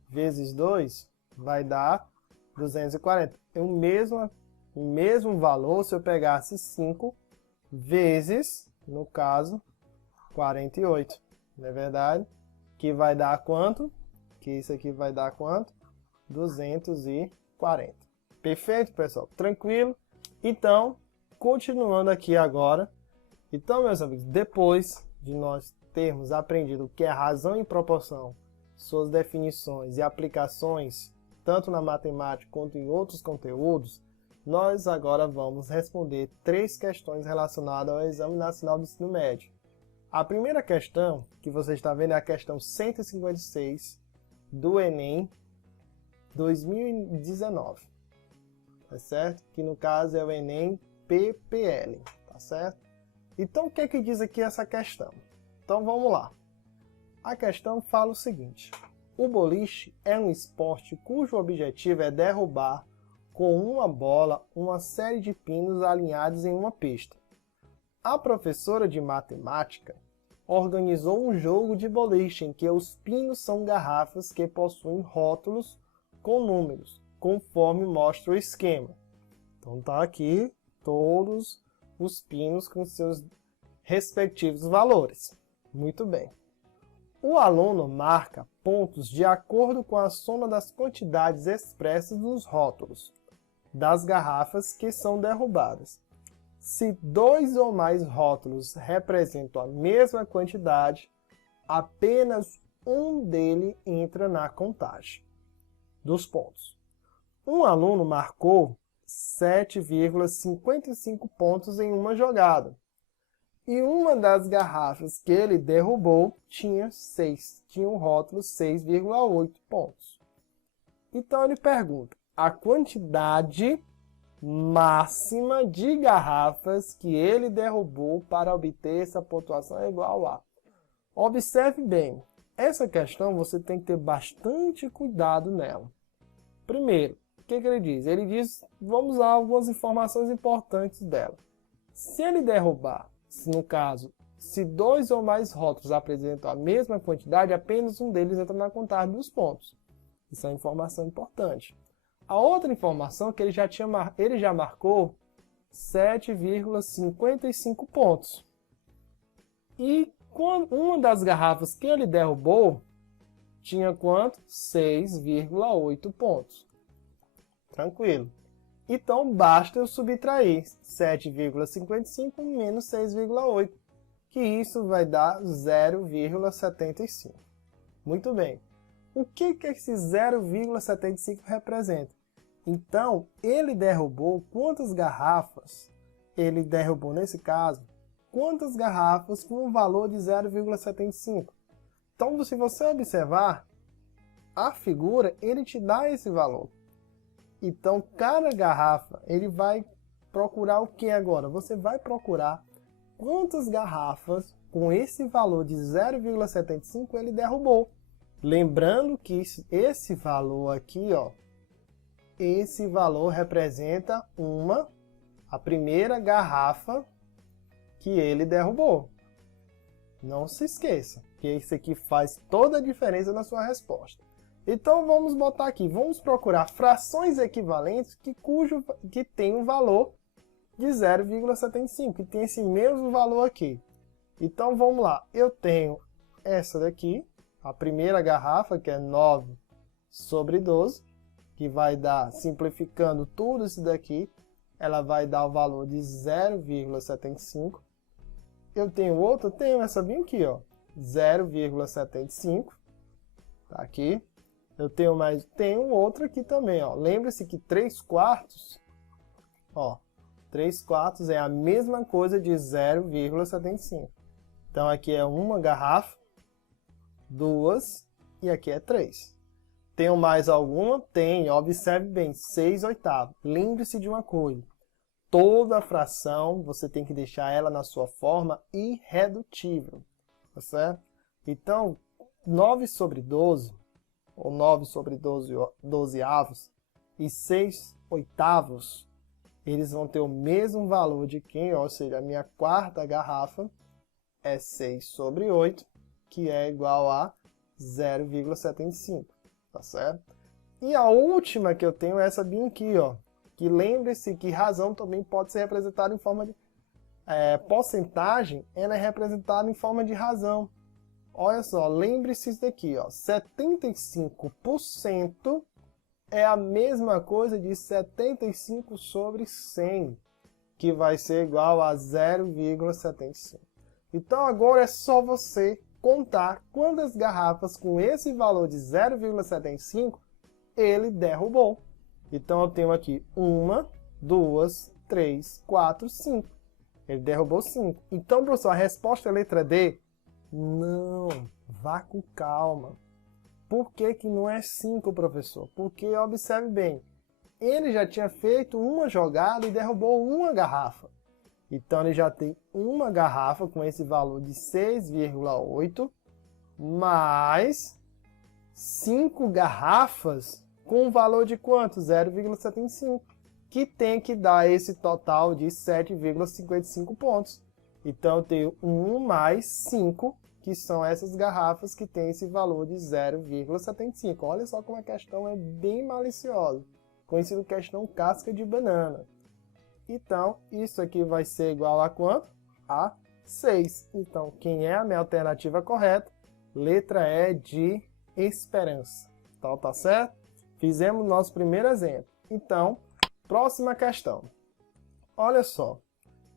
vezes 2, vai dar 240. O mesmo valor se eu pegasse 5 vezes, no caso, 48. Não é verdade? Que vai dar quanto? Que isso aqui vai dar quanto? 240. Perfeito, pessoal? Tranquilo? Então, continuando aqui agora. Então, meus amigos, depois de nós termos aprendido o que é razão e proporção, suas definições e aplicações, tanto na matemática quanto em outros conteúdos, nós agora vamos responder 3 questões relacionadas ao Exame Nacional do Ensino Médio. A primeira questão que você está vendo é a questão 156 do Enem 2019. tá certo? Que no caso é o Enem PPL, tá certo? Então o que é que diz aqui essa questão? Então vamos lá. A questão fala o seguinte: o boliche é um esporte cujo objetivo é derrubar com uma bola uma série de pinos alinhados em uma pista. A professora de matemática organizou um jogo de boliche em que os pinos são garrafas que possuem rótulos com números, conforme mostra o esquema. Então tá aqui todos os pinos com seus respectivos valores. Muito bem. O aluno marca pontos de acordo com a soma das quantidades expressas nos rótulos das garrafas que são derrubadas. Se 2 ou mais rótulos representam a mesma quantidade, apenas um dele entra na contagem dos pontos. Um aluno marcou 7,55 pontos em uma jogada, e uma das garrafas que ele derrubou tinha o rótulo 6,8 pontos. Então ele pergunta a quantidade máxima de garrafas que ele derrubou para obter essa pontuação é igual a. Observe bem, essa questão você tem que ter bastante cuidado nela. Primeiro, o que ele diz? Ele diz, vamos usar algumas informações importantes dela. Se ele derrubar, no caso, se 2 ou mais rótulos apresentam a mesma quantidade, apenas um deles entra na contagem dos pontos. Isso é uma informação importante. A outra informação é que ele já marcou 7,55 pontos. E uma das garrafas que ele derrubou tinha quanto? 6,8 pontos. Tranquilo. Então basta eu subtrair 7,55 menos 6,8, que isso vai dar 0,75. Muito bem. O que esse 0,75 representa? Então, ele derrubou quantas garrafas? Ele derrubou, nesse caso, quantas garrafas com um valor de 0,75? Então, se você observar a figura, ele te dá esse valor. Então, cada garrafa, ele vai procurar o que agora? Você vai procurar quantas garrafas com esse valor de 0,75 ele derrubou. Lembrando que esse valor aqui, ó, esse valor representa a primeira garrafa que ele derrubou. Não se esqueça, que isso aqui faz toda a diferença na sua resposta. Então vamos botar aqui, vamos procurar frações equivalentes que tem um valor de 0,75, que tem esse mesmo valor aqui. Então vamos lá, eu tenho essa daqui, a primeira garrafa, que é 9/12, que vai dar, simplificando tudo isso daqui, ela vai dar o valor de 0,75. Eu tenho outra, tenho essa bem aqui, ó, 0,75, tá aqui. Eu tenho outra aqui também, ó. Lembre-se que 3/4, ó, 3/4 é a mesma coisa de 0,75. Então aqui é uma garrafa, 2 e aqui é 3. Tenho mais alguma? Tenho. Observe bem, 6/8. Lembre-se de uma coisa. Toda fração você tem que deixar ela na sua forma irredutível. Tá certo? Então, 9/12, ou 9/12 e 6/8, eles vão ter o mesmo valor de quem? Ou seja, a minha quarta garrafa é 6/8, que é igual a 0,75, tá certo? E a última que eu tenho é essa bem aqui, ó, que lembre-se que razão também pode ser representada em forma de... porcentagem, ela é representada em forma de razão. Olha só, lembre-se isso daqui, ó, 75% é a mesma coisa de 75/100, que vai ser igual a 0,75. Então agora é só você contar quantas garrafas com esse valor de 0,75 ele derrubou. Então eu tenho aqui 1, 2, 3, 4, 5. Ele derrubou 5. Então, professor, a resposta é a letra D? Não, vá com calma. Por que que não é 5, professor? Porque, observe bem, ele já tinha feito uma jogada e derrubou uma garrafa. Então, ele já tem uma garrafa com esse valor de 6,8, mais 5 garrafas com o valor de quanto? 0,75, que tem que dar esse total de 7,55 pontos. Então, eu tenho 1 mais 5, que são essas garrafas que têm esse valor de 0,75. Olha só como a questão é bem maliciosa, conhecido questão casca de banana. Então, isso aqui vai ser igual a quanto? A 6. Então, quem é a minha alternativa correta? Letra E de esperança. Então, tá certo? Fizemos nosso primeiro exemplo. Então, próxima questão. Olha só.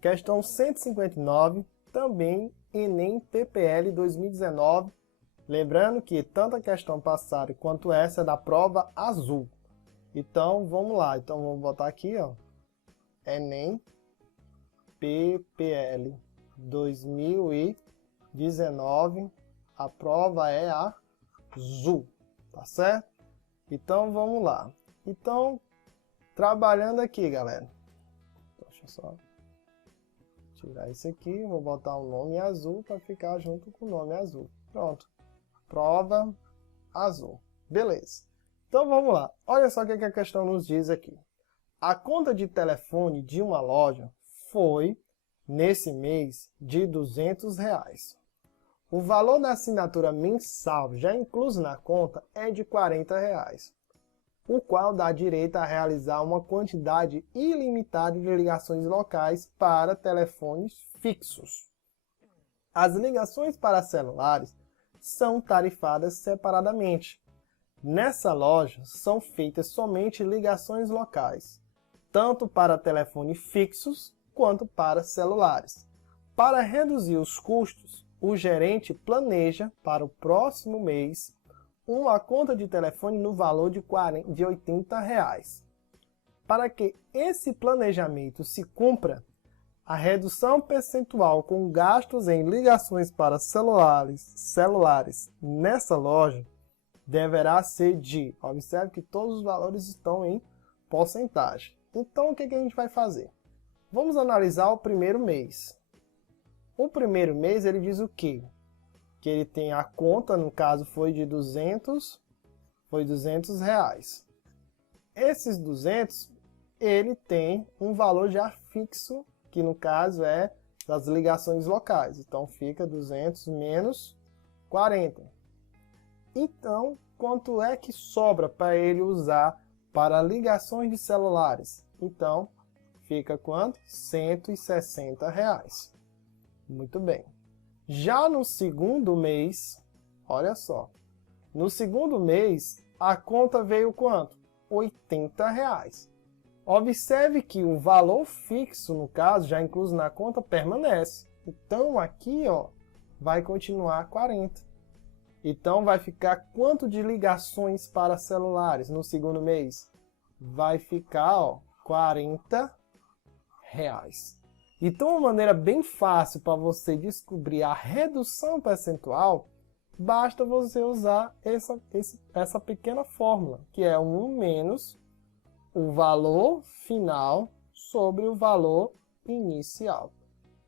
Questão 159, também Enem PPL 2019. Lembrando que tanto a questão passada quanto essa é da prova azul. Então, vamos lá. Então, vamos botar aqui, ó. Enem PPL 2019. A prova é azul. Tá certo? Então, vamos lá. Então, trabalhando aqui, galera. Deixa eu só tirar isso aqui, vou botar o nome azul para ficar junto com o nome azul. Pronto. Prova azul. Beleza. Então vamos lá. Olha só o que a questão nos diz aqui. A conta de telefone de uma loja foi, nesse mês, de R$200. O valor da assinatura mensal, já incluso na conta, é de R$40, o qual dá direito a realizar uma quantidade ilimitada de ligações locais para telefones fixos. As ligações para celulares são tarifadas separadamente. Nessa loja são feitas somente ligações locais, tanto para telefones fixos quanto para celulares. Para reduzir os custos, o gerente planeja para o próximo mês uma conta de telefone no valor de R$80. Para que esse planejamento se cumpra, a redução percentual com gastos em ligações para celulares nessa loja deverá ser de, observe que todos os valores estão em porcentagem. Então, o que a gente vai fazer? Vamos analisar o primeiro mês. O primeiro mês ele diz o quê? Que ele tem a conta, no caso foi de R$200. Esses 200, ele tem um valor já fixo, que no caso é das ligações locais. Então fica 200 menos 40. Então, quanto é que sobra para ele usar para ligações de celulares? Então, fica quanto? R$160. Muito bem. Já no segundo mês, olha só, no segundo mês a conta veio quanto? R$80. Observe que o valor fixo, no caso, já incluso na conta, permanece. Então aqui, ó, vai continuar 40. Então vai ficar quanto de ligações para celulares no segundo mês? Vai ficar, ó, R$40. Então, uma maneira bem fácil para você descobrir a redução percentual, basta você usar essa pequena fórmula, que é 1 menos o valor final sobre o valor inicial.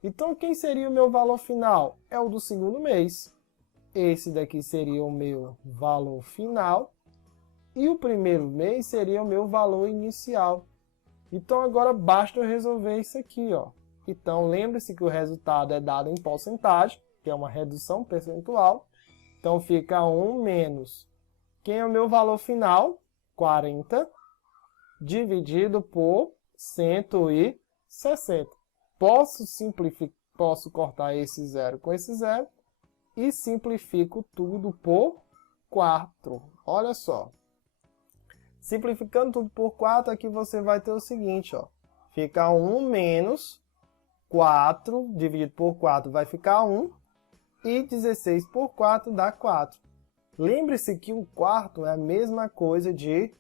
Então, quem seria o meu valor final? É o do segundo mês. Esse daqui seria o meu valor final. E o primeiro mês seria o meu valor inicial. Então, agora basta eu resolver isso aqui, ó. Então, lembre-se que o resultado é dado em porcentagem, que é uma redução percentual. Então, fica 1 menos. Quem é o meu valor final? 40, dividido por 160. Posso cortar esse zero com esse zero e simplifico tudo por 4. Olha só. Simplificando tudo por 4, aqui você vai ter o seguinte, ó. Fica 1 menos 4 dividido por 4 vai ficar 1. E 16 por 4 dá 4. Lembre-se que o quarto é a mesma coisa de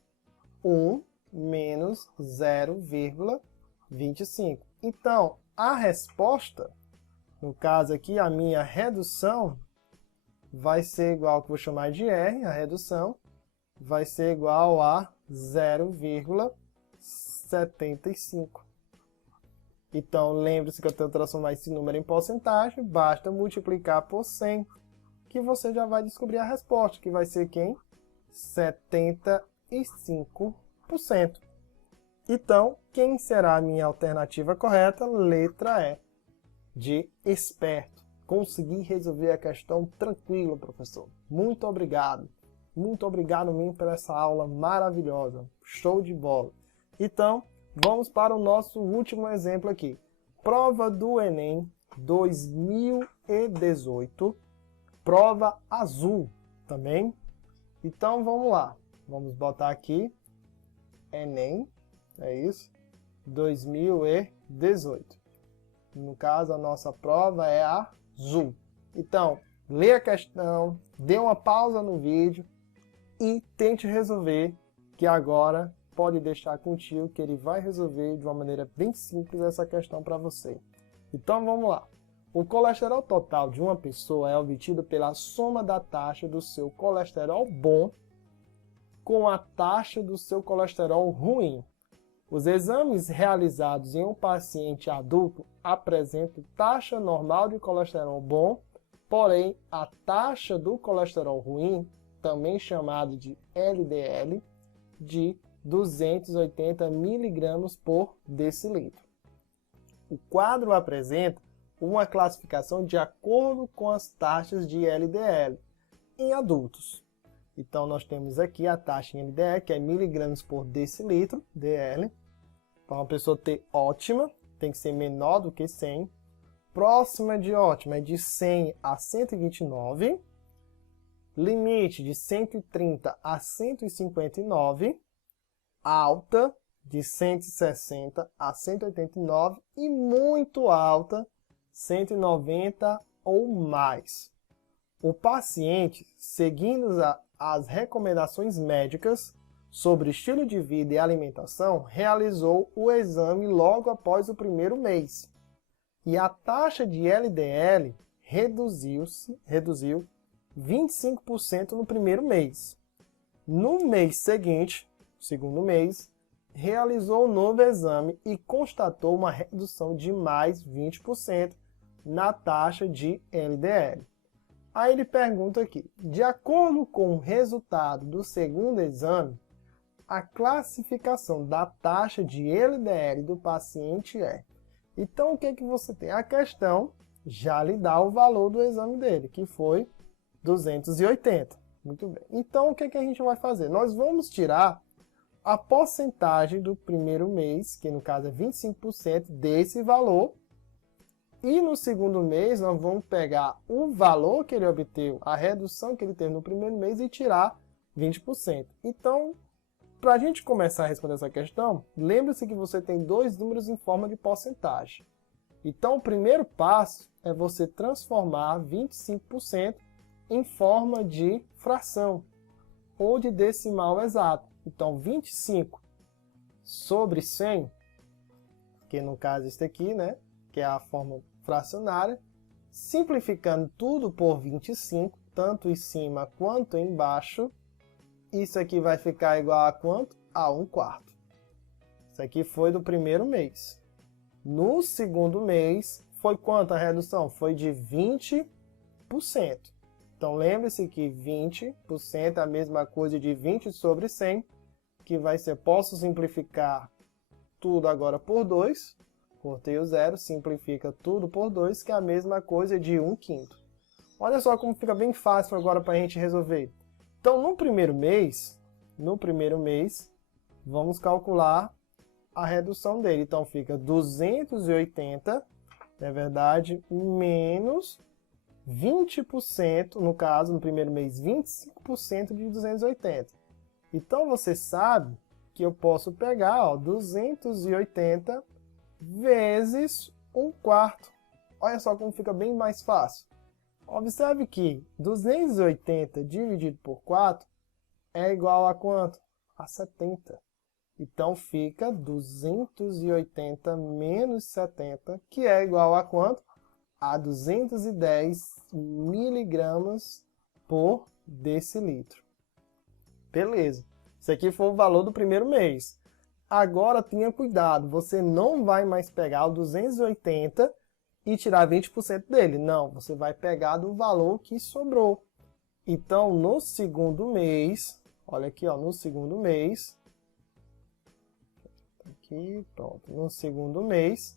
1 menos 0,25. Então, a resposta, no caso aqui, a minha redução, vai ser igual, que eu vou chamar de R, a redução, vai ser igual a 0,25. 75. Então, lembre-se que eu tenho que transformar esse número em porcentagem, basta multiplicar por 100, que você já vai descobrir a resposta, que vai ser quem? 75%. Então, quem será a minha alternativa correta? Letra E, de esperto. Consegui resolver a questão tranquilo, professor. Muito obrigado. Muito obrigado mesmo por essa aula maravilhosa. Show de bola. Então, vamos para o nosso último exemplo aqui. Prova do Enem 2018. Prova azul também. Então, vamos lá. Vamos botar aqui Enem, é isso? 2018. No caso, a nossa prova é azul. Então, lê a questão, dê uma pausa no vídeo e tente resolver, que agora pode deixar contigo que ele vai resolver de uma maneira bem simples essa questão para você. Então vamos lá. O colesterol total de uma pessoa é obtido pela soma da taxa do seu colesterol bom com a taxa do seu colesterol ruim. Os exames realizados em um paciente adulto apresentam taxa normal de colesterol bom, porém a taxa do colesterol ruim, também chamado de LDL, de 280 mg por decilitro. O quadro apresenta uma classificação de acordo com as taxas de LDL em adultos. Então, nós temos aqui a taxa em LDL, que é miligramas por decilitro, DL. Para uma pessoa ter ótima, tem que ser menor do que 100. Próxima de ótima é de 100 a 129. Limite de 130 a 159. Alta de 160 a 189. E muito alta, 190 ou mais. O paciente, seguindo as recomendações médicas sobre estilo de vida e alimentação, realizou o exame logo após o primeiro mês. E a taxa de LDL reduziu 25% no primeiro mês. No mês seguinte, segundo mês, realizou um novo exame e constatou uma redução de mais 20% na taxa de LDL. Aí ele pergunta aqui, de acordo com o resultado do segundo exame, a classificação da taxa de LDL do paciente é... Então, o que que você tem? A questão já lhe dá o valor do exame dele, que foi 280. Muito bem. Então, o que que a gente vai fazer? Nós vamos tirar a porcentagem do primeiro mês, que no caso é 25% desse valor, e no segundo mês, nós vamos pegar o valor que ele obteve, a redução que ele teve no primeiro mês e tirar 20%. Então, para a gente começar a responder essa questão, lembre-se que você tem dois números em forma de porcentagem. Então, o primeiro passo é você transformar 25% em forma de fração ou de decimal exato. Então, 25 sobre 100, que no caso é este aqui, né? Que é a forma fracionária, simplificando tudo por 25, tanto em cima quanto embaixo, isso aqui vai ficar igual a quanto? A 1/4. Isso aqui foi do primeiro mês. No segundo mês, foi quanto a redução? Foi de 20%. Então, lembre-se que 20% é a mesma coisa de 20 sobre 100, que vai ser, posso simplificar tudo agora por 2, cortei o zero, simplifica tudo por 2, que é a mesma coisa de 1/5. Olha só como fica bem fácil agora para a gente resolver. Então, no primeiro mês, vamos calcular a redução dele. Então, fica 280, na verdade, menos 20%, no caso, no primeiro mês, 25% de 280. Então, você sabe que eu posso pegar 280 vezes 1/4. Olha só como fica bem mais fácil. Observe que 280 dividido por 4 é igual a quanto? A 70. Então, fica 280 menos 70, que é igual a quanto? A 210 miligramas por decilitro. Beleza. Isso aqui foi o valor do primeiro mês. Agora tenha cuidado, você não vai mais pegar o 280 e tirar 20% dele. Não, você vai pegar do valor que sobrou. Então, no segundo mês, olha aqui, ó, no segundo mês, aqui, pronto, no segundo mês,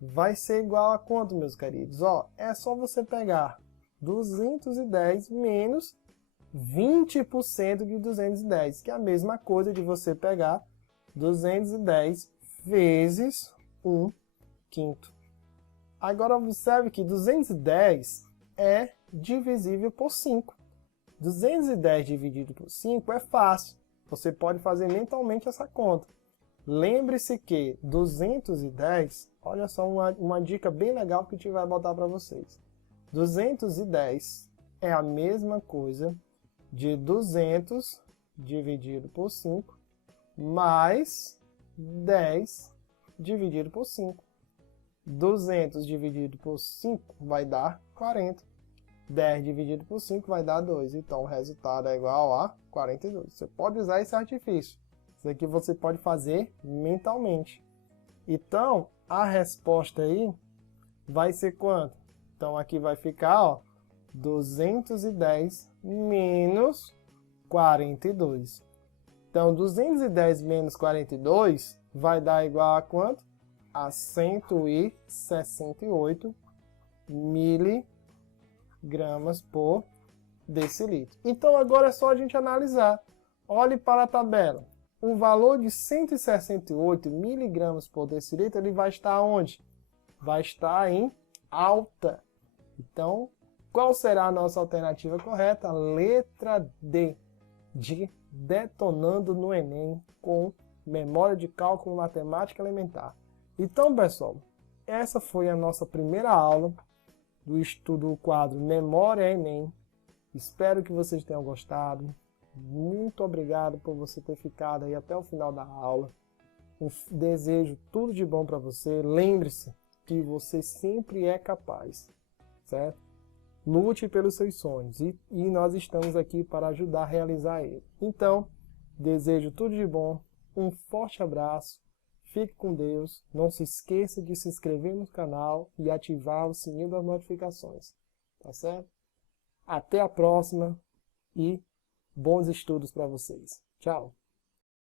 vai ser igual a quanto, meus queridos? Ó, é só você pegar 210 menos 20% de 210, que é a mesma coisa de você pegar 210 vezes 1/5. Agora observe que 210 é divisível por 5. 210 dividido por 5 é fácil. Você pode fazer mentalmente essa conta. Lembre-se que 210, olha só uma dica bem legal que a gente vai botar para vocês. 210 é a mesma coisa de 200 dividido por 5 mais 10 dividido por 5. 200 dividido por 5 vai dar 40. 10 dividido por 5 vai dar 2. Então, o resultado é igual a 42. Você pode usar esse artifício. Isso aqui você pode fazer mentalmente. Então, a resposta aí vai ser quanto? Então, aqui vai ficar, ó, 210 menos 42. Então, 210 menos 42 vai dar igual a quanto? A 168 miligramas por decilitro. Então, agora é só a gente analisar. Olhe para a tabela. O valor de 168 miligramas por decilitro, ele vai estar onde? Vai estar em alta. Então, qual será a nossa alternativa correta? Letra D, de detonando no Enem com memória de cálculo matemática elementar. Então, pessoal, essa foi a nossa primeira aula do estudo do quadro Memória Enem. Espero que vocês tenham gostado. Muito obrigado por você ter ficado aí até o final da aula. Desejo tudo de bom para você. Lembre-se que você sempre é capaz, certo? Lute pelos seus sonhos e nós estamos aqui para ajudar a realizar ele. Então, desejo tudo de bom, um forte abraço, fique com Deus, não se esqueça de se inscrever no canal e ativar o sininho das notificações, tá certo? Até a próxima e bons estudos para vocês. Tchau!